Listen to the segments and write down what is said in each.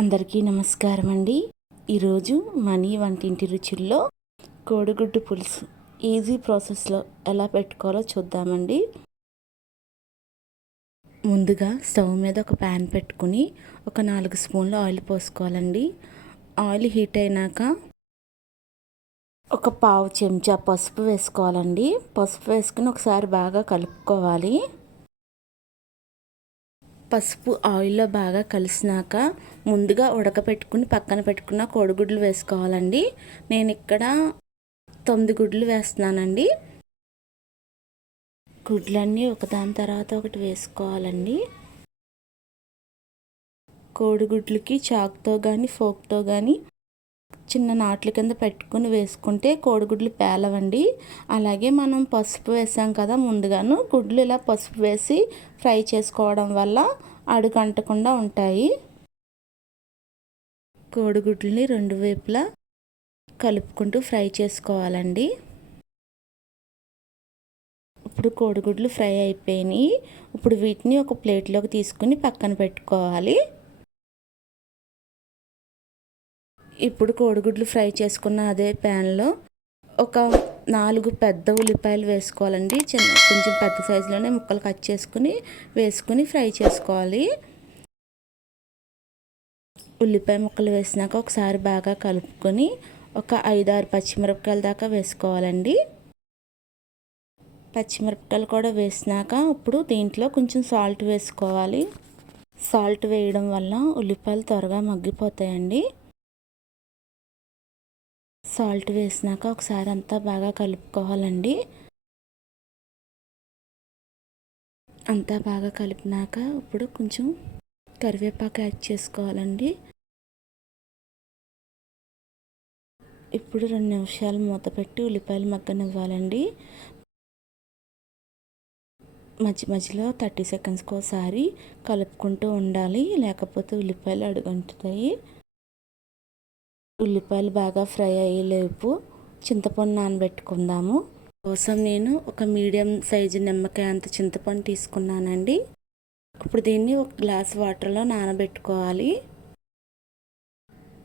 అందరికీ నమస్కారం అండి. ఈరోజు మనీ వంటింటి రుచుల్లో కోడిగుడ్డు పులుసు ఈజీ ప్రాసెస్లో ఎలా పెట్టుకోవాలో చూద్దామండి. ముందుగా స్టవ్ మీద ఒక ప్యాన్ పెట్టుకుని ఒక 4 స్పూన్లు ఆయిల్ పోసుకోవాలండి. ఆయిల్ హీట్ అయినాక ఒక పావు చెంచా పసుపు వేసుకోవాలండి. పసుపు వేసుకుని ఒకసారి బాగా కలుపుకోవాలి. పసుపు ఆయిల్లో బాగా కలిసినాక ముందుగా ఉడకపెట్టుకుని పక్కన పెట్టుకున్న కోడిగుడ్లు వేసుకోవాలండి. నేను ఇక్కడ 9 గుడ్లు వేస్తున్నానండి. గుడ్లన్నీ ఒకదాని తర్వాత ఒకటి వేసుకోవాలండి. కోడిగుడ్లకి చాకుతో కానీ ఫోక్తో కానీ చిన్న నాట్ల కింద పెట్టుకుని వేసుకుంటే కోడిగుడ్లు పేలవండి. అలాగే మనం పసుపు వేసాం కదా ముందుగాను, గుడ్లు ఇలా పసుపు వేసి ఫ్రై చేసుకోవడం వల్ల అడుగంటకుండా ఉంటాయి. కోడిగుడ్లని 2 వైపులా కలుపుకుంటూ ఫ్రై చేసుకోవాలండి. ఇప్పుడు కోడిగుడ్లు ఫ్రై అయిపోయినాయి. ఇప్పుడు వీటిని ఒక ప్లేట్లోకి తీసుకుని పక్కన పెట్టుకోవాలి. ఇప్పుడు కోడిగుడ్లు ఫ్రై చేసుకున్న అదే ప్యాన్లో ఒక 4 పెద్ద ఉల్లిపాయలు వేసుకోవాలండి. కొంచెం పెద్ద సైజులోనే ముక్కలు కట్ చేసుకుని వేసుకుని ఫ్రై చేసుకోవాలి. ఉల్లిపాయ ముక్కలు వేసినాక ఒకసారి బాగా కలుపుకొని ఒక 5-6 పచ్చిమిరపకాయల దాకా వేసుకోవాలండి. పచ్చిమిరపకాయలు కూడా వేసినాక ఇప్పుడు దీంట్లో కొంచెం సాల్ట్ వేసుకోవాలి. సాల్ట్ వేయడం వల్ల ఉల్లిపాయలు త్వరగా మగ్గిపోతాయండి. సాల్ట్ వేసినాక ఒకసారి అంతా బాగా కలుపుకోవాలండి. అంతా బాగా కలిపినాక ఇప్పుడు కొంచెం కరివేపాకు యాడ్ చేసుకోవాలండి. ఇప్పుడు 2 నిమిషాలు మూత పెట్టి ఉల్లిపాయలు మగ్గనివ్వాలండి. మధ్యలో 30 సెకండ్స్కి ఒకసారి కలుపుకుంటూ ఉండాలి, లేకపోతే ఉల్లిపాయలు అడుగంటుతాయి. ఉల్లిపాయలు బాగా ఫ్రై అయ్యేలోపు చింతపండు నానబెట్టుకుందాము. కోసం నేను ఒక మీడియం సైజు నిమ్మకాయ అంత చింతపండు తీసుకున్నానండి. ఇప్పుడు దీన్ని ఒక గ్లాస్ వాటర్లో నానబెట్టుకోవాలి.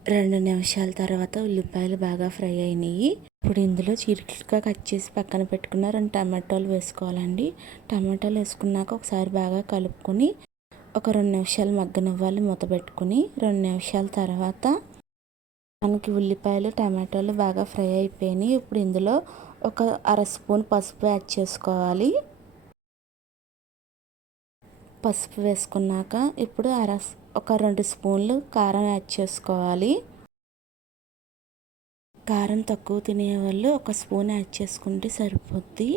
2 నిమిషాల తర్వాత ఉల్లిపాయలు బాగా ఫ్రై అయినాయి. ఇప్పుడు ఇందులో చీలికలుగా కట్ చేసి పక్కన పెట్టుకున్న 2 టమాటాలు వేసుకోవాలండి. టమాటాలు వేసుకున్నాక ఒకసారి బాగా కలుపుకొని ఒక 2 నిమిషాలు మగ్గనివ్వాలి మూత పెట్టుకుని. 2 నిమిషాల తర్వాత మనకి ఉల్లిపాయలు టమాటాలు బాగా ఫ్రై అయిపోయినాయి. ఇప్పుడు ఇందులో ఒక 1/2 స్పూన్ పసుపు యాడ్ చేసుకోవాలి. పసుపు వేసుకున్నాక ఇప్పుడు ఒక 2 స్పూన్లు కారం యాడ్ చేసుకోవాలి. కారం తక్కువ తినేవాళ్ళు 1 స్పూన్ యాడ్ చేసుకుంటే సరిపోద్ది.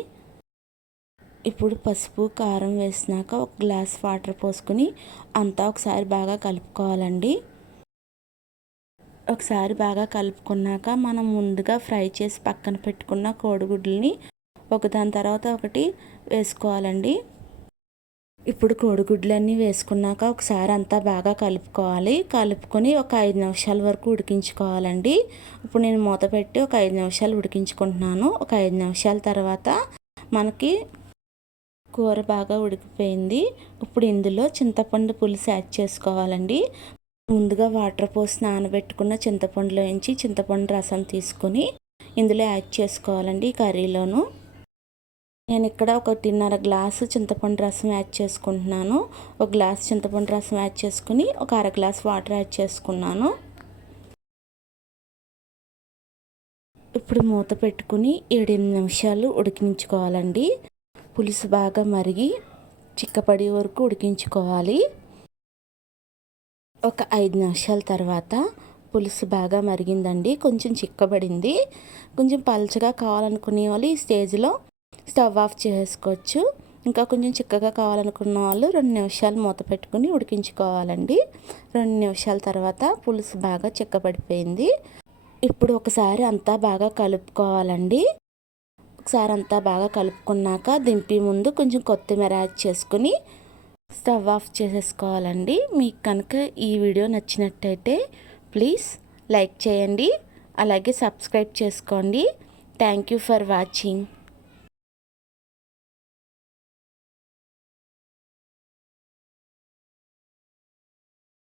ఇప్పుడు పసుపు కారం వేసినాక ఒక గ్లాస్ వాటర్ పోసుకుని అంతా ఒకసారి బాగా కలుపుకోవాలండి. ఒకసారి బాగా కలుపుకున్నాక మనం ముందుగా ఫ్రై చేసి పక్కన పెట్టుకున్న కోడిగుడ్లని ఒకదాని తర్వాత ఒకటి వేసుకోవాలండి. ఇప్పుడు కోడిగుడ్లన్నీ వేసుకున్నాక ఒకసారి అంతా బాగా కలుపుకోవాలి. కలుపుకొని ఒక 5 నిమిషాల వరకు ఉడికించుకోవాలండి. ఇప్పుడు నేను మూత పెట్టి ఒక 5 నిమిషాలు ఉడికించుకుంటున్నాను. ఒక 5 నిమిషాల తర్వాత మనకి కూర బాగా ఉడికిపోయింది. ఇప్పుడు ఇందులో చింతపండు పులుసు యాడ్ చేసుకోవాలండి. ముందుగా వాటర్ పోసి నానబెట్టుకున్న చింతపండులో నుంచి చింతపండు రసం తీసుకొని ఇందులో యాడ్ చేసుకోవాలండి. కర్రీలోను నేను ఇక్కడ 1.5 గ్లాసు చింతపండు రసం యాడ్ చేసుకుంటున్నాను. 1 గ్లాస్ చింతపండు రసం యాడ్ చేసుకుని ఒక 1/2 గ్లాస్ వాటర్ యాడ్ చేసుకున్నాను. ఇప్పుడు మూత పెట్టుకుని 7-8 నిమిషాలు ఉడికించుకోవాలండి. పులుసు బాగా మరిగి చిక్కపడి వరకు ఉడికించుకోవాలి. ఒక 5 నిమిషాల తర్వాత పులుసు బాగా మరిగిందండి. కొంచెం చిక్కబడింది. కొంచెం పల్చగా కావాలనుకునే వాళ్ళు ఈ స్టేజ్లో స్టవ్ ఆఫ్ చేసుకోవచ్చు. ఇంకా కొంచెం చిక్కగా కావాలనుకున్న వాళ్ళు 2 నిమిషాలు మూత పెట్టుకుని ఉడికించుకోవాలండి. 2 నిమిషాల తర్వాత పులుసు బాగా చిక్కబడిపోయింది. ఇప్పుడు ఒకసారి అంతా బాగా కలుపుకోవాలండి. ఒకసారి అంతా బాగా కలుపుకున్నాక దింపే ముందు కొంచెం కొత్తిమీర యాడ్ చేసుకుని స్టవ్ ఆఫ్ చేసేసుకోవాలండి. మీకు కనుక ఈ వీడియో నచ్చినట్టయితే ప్లీజ్ లైక్ చేయండి, అలాగే సబ్స్క్రైబ్ చేసుకోండి. Thank you for watching.